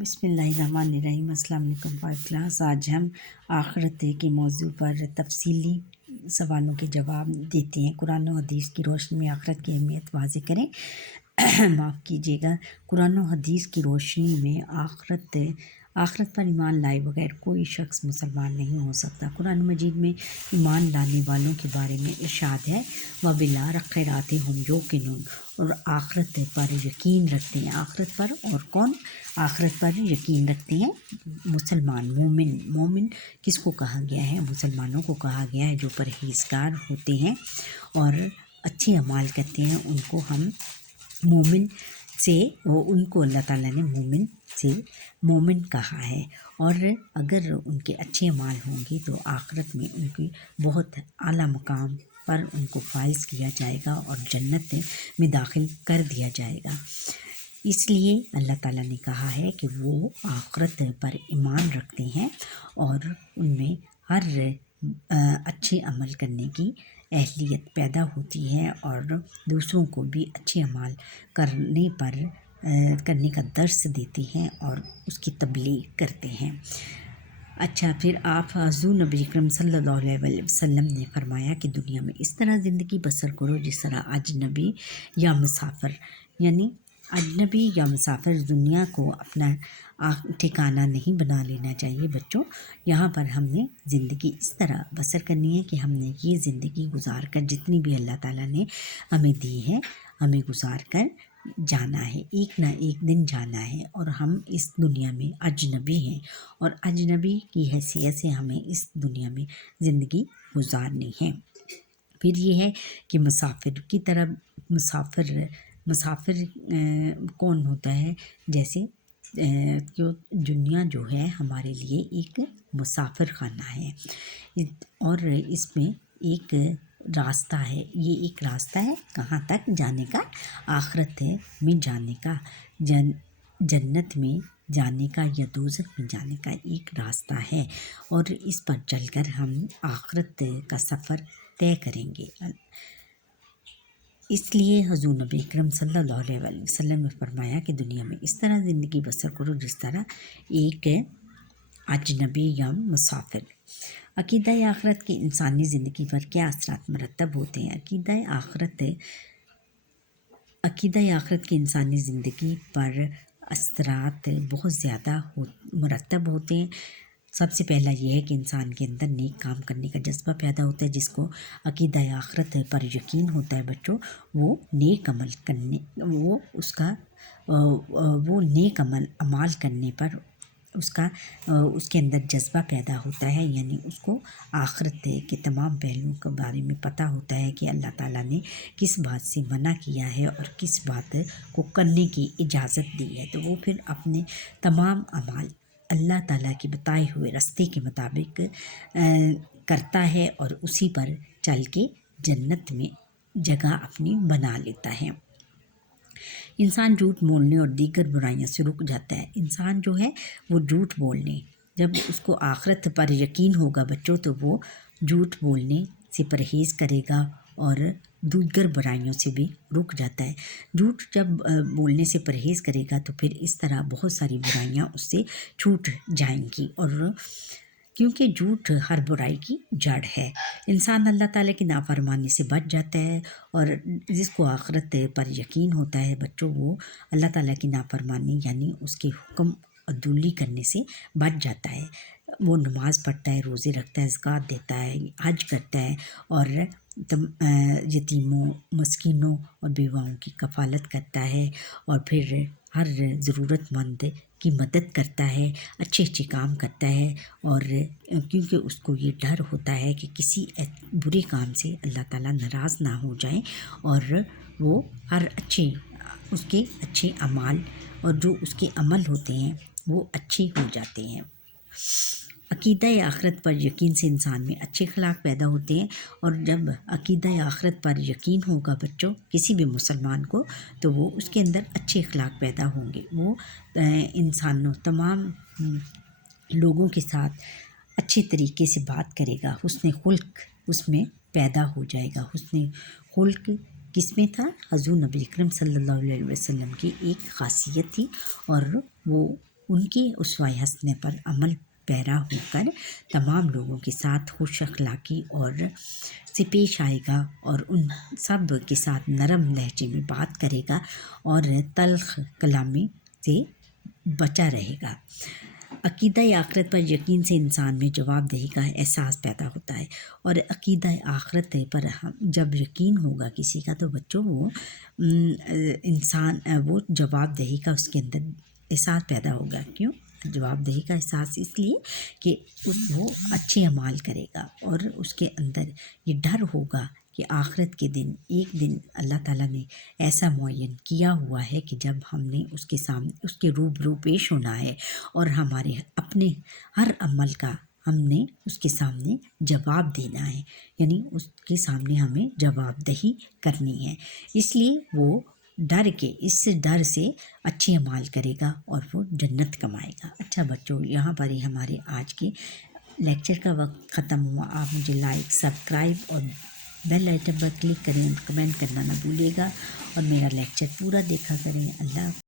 بسم اللہ الرحمن الرحیم۔ السلام علیکم کلاس۔ آج ہم آخرت کے موضوع پر تفصیلی سوالوں کے جواب دیتے ہیں۔ قرآن و حدیث کی روشنی میں آخرت کی اہمیت واضح کریں۔ معاف کیجیے گا۔ قرآن و حدیث کی روشنی میں آخرت پر ایمان لائے بغیر کوئی شخص مسلمان نہیں ہو سکتا۔ قرآن مجید میں ایمان لانے والوں کے بارے میں ارشاد ہے وَبِالْآخِرَةِ هُمْ يُوقِنُونَ، اور آخرت پر یقین رکھتے ہیں۔ آخرت پر، اور کون آخرت پر یقین رکھتے ہیں؟ مسلمان، مومن۔ مومن کس کو کہا گیا ہے؟ مسلمانوں کو کہا گیا ہے جو پرہیزگار ہوتے ہیں اور اچھے اعمال کرتے ہیں، ان کو ہم مومن ان کو اللہ تعالیٰ نے مومن کہا ہے۔ اور اگر ان کے اچھے اعمال ہوں گے تو آخرت میں ان کی بہت اعلیٰ مقام پر ان کو فائز کیا جائے گا اور جنت میں داخل کر دیا جائے گا۔ اس لیے اللہ تعالیٰ نے کہا ہے کہ وہ آخرت پر ایمان رکھتے ہیں اور ان میں ہر اچھے عمل کرنے کی اہلیت پیدا ہوتی ہے اور دوسروں کو بھی اچھے عمل کرنے کا درس دیتے ہیں اور اس کی تبلیغ کرتے ہیں۔ اچھا، پھر آپ حضور نبی اکرم صلی اللہ علیہ وسلم نے فرمایا کہ دنیا میں اس طرح زندگی بسر کرو جس طرح اجنبی یا مسافر دنیا کو اپنا ٹھکانہ نہیں بنا لینا چاہیے۔ بچوں، یہاں پر ہم نے زندگی اس طرح بسر کرنی ہے کہ ہم نے یہ زندگی گزار کر جتنی بھی اللہ تعالیٰ نے ہمیں دی ہے ہمیں گزار کر جانا ہے، ایک نہ ایک دن جانا ہے، اور ہم اس دنیا میں اجنبی ہیں اور اجنبی کی حیثیت سے ہمیں اس دنیا میں زندگی گزارنی ہے۔ پھر یہ ہے کہ مسافر کی طرح مسافر کون ہوتا ہے؟ جیسے دنیا جو ہے ہمارے لیے ایک مسافر خانہ ہے اور اس میں ایک راستہ ہے۔ یہ ایک راستہ ہے کہاں تک جانے کا؟ آخرت میں جانے کا، جنت میں جانے کا یا دوزخ میں جانے کا ایک راستہ ہے، اور اس پر چل کر ہم آخرت کا سفر طے کریں گے۔ اس لیے حضور نبی اکرم صلی اللہ علیہ وسلم نے فرمایا کہ دنیا میں اس طرح زندگی بسر کرو جس طرح ایک اجنبی یا مسافر۔ عقیدہ آخرت کی انسانی زندگی پر کیا اثرات مرتب ہوتے ہیں؟ عقیدہ آخرت کی انسانی زندگی پر اثرات بہت زیادہ مرتب ہوتے ہیں۔ سب سے پہلا یہ ہے کہ انسان کے اندر نیک کام کرنے کا جذبہ پیدا ہوتا ہے۔ جس کو عقیدہ آخرت پر یقین ہوتا ہے بچوں، وہ نیک عمل کرنے پر اس کے اندر جذبہ پیدا ہوتا ہے، یعنی اس کو آخرت کے تمام پہلوؤں کے بارے میں پتہ ہوتا ہے کہ اللہ تعالیٰ نے کس بات سے منع کیا ہے اور کس بات کو کرنے کی اجازت دی ہے، تو وہ پھر اپنے تمام اعمال اللہ تعالیٰ کے بتائے ہوئے راستے کے مطابق کرتا ہے اور اسی پر چل کے جنت میں جگہ اپنی بنا لیتا ہے۔ انسان جھوٹ بولنے اور دیگر برائیوں سے رک جاتا ہے۔ انسان جو ہے وہ جھوٹ بولنے، جب اس کو آخرت پر یقین ہوگا بچوں تو وہ جھوٹ بولنے سے پرہیز کرے گا اور دیگر برائیوں سے بھی رک جاتا ہے۔ جھوٹ جب بولنے سے پرہیز کرے گا تو پھر اس طرح بہت ساری برائیاں اس سے چھوٹ جائیں گی، اور کیونکہ جھوٹ ہر برائی کی جڑ ہے۔ انسان اللہ تعالیٰ کی نافرمانی سے بچ جاتا ہے، اور جس کو آخرت پر یقین ہوتا ہے بچوں وہ اللہ تعالیٰ کی نافرمانی یعنی اس کے حکم عدولی کرنے سے بچ جاتا ہے۔ وہ نماز پڑھتا ہے، روزے رکھتا ہے، زکوٰۃ دیتا ہے، حج کرتا ہے، اور یتیموں، مسکینوں اور بیواؤں کی کفالت کرتا ہے، اور پھر ہر ضرورت مند کی مدد کرتا ہے، اچھے کام کرتا ہے، اور کیونکہ اس کو یہ ڈر ہوتا ہے کہ کسی برے کام سے اللہ تعالیٰ ناراض نہ ہو جائیں، اور وہ اس کے اچھے اعمال اور جو اس کے عمل ہوتے ہیں وہ اچھے ہو جاتے ہیں۔ عقیدہ آخرت پر یقین سے انسان میں اچھے اخلاق پیدا ہوتے ہیں، اور جب عقیدہ آخرت پر یقین ہوگا بچوں کسی بھی مسلمان کو تو وہ اس کے اندر اچھے اخلاق پیدا ہوں گے۔ وہ تمام لوگوں کے ساتھ اچھے طریقے سے بات کرے گا، حسن خلق اس میں پیدا ہو جائے گا۔ حسن خلق کس میں تھا؟ حضور نبی اکرم صلی اللہ علیہ وسلم کی ایک خاصیت تھی، اور وہ ان کی اسوہ حسنہ پر عمل پیرا ہو کر تمام لوگوں کے ساتھ خوش اخلاقی اور سے پیش آئے گا اور ان سب کے ساتھ نرم لہجے میں بات کرے گا اور تلخ کلامی سے بچا رہے گا۔ عقیدہ آخرت پر یقین سے انسان میں جواب دہی کا احساس پیدا ہوتا ہے، اور عقیدہ آخرت پر جب یقین ہوگا کسی کا تو بچوں وہ انسان وہ جواب دہی کا اس کے اندر احساس پیدا ہوگا۔ کیوں جواب دہی کا احساس؟ اس لیے کہ وہ اچھے اعمال کرے گا اور اس کے اندر یہ ڈر ہوگا کہ آخرت کے دن ایک دن اللہ تعالیٰ نے ایسا معین کیا ہوا ہے کہ جب ہم نے اس کے سامنے اس کے روبرو پیش ہونا ہے اور ہمارے اپنے ہر عمل کا ہم نے اس کے سامنے جواب دینا ہے، یعنی اس کے سامنے ہمیں جواب دہی کرنی ہے۔ اس لیے وہ اس ڈر سے اچھے اعمال کرے گا اور وہ جنت کمائے گا۔ اچھا بچوں، یہاں پر ہی ہمارے آج کے لیکچر کا وقت ختم ہوا۔ آپ مجھے لائک، سبسکرائب اور بیل آئٹن پر کلک کریں، کمنٹ کرنا نہ بھولیے گا اور میرا لیکچر پورا دیکھا کریں۔ اللہ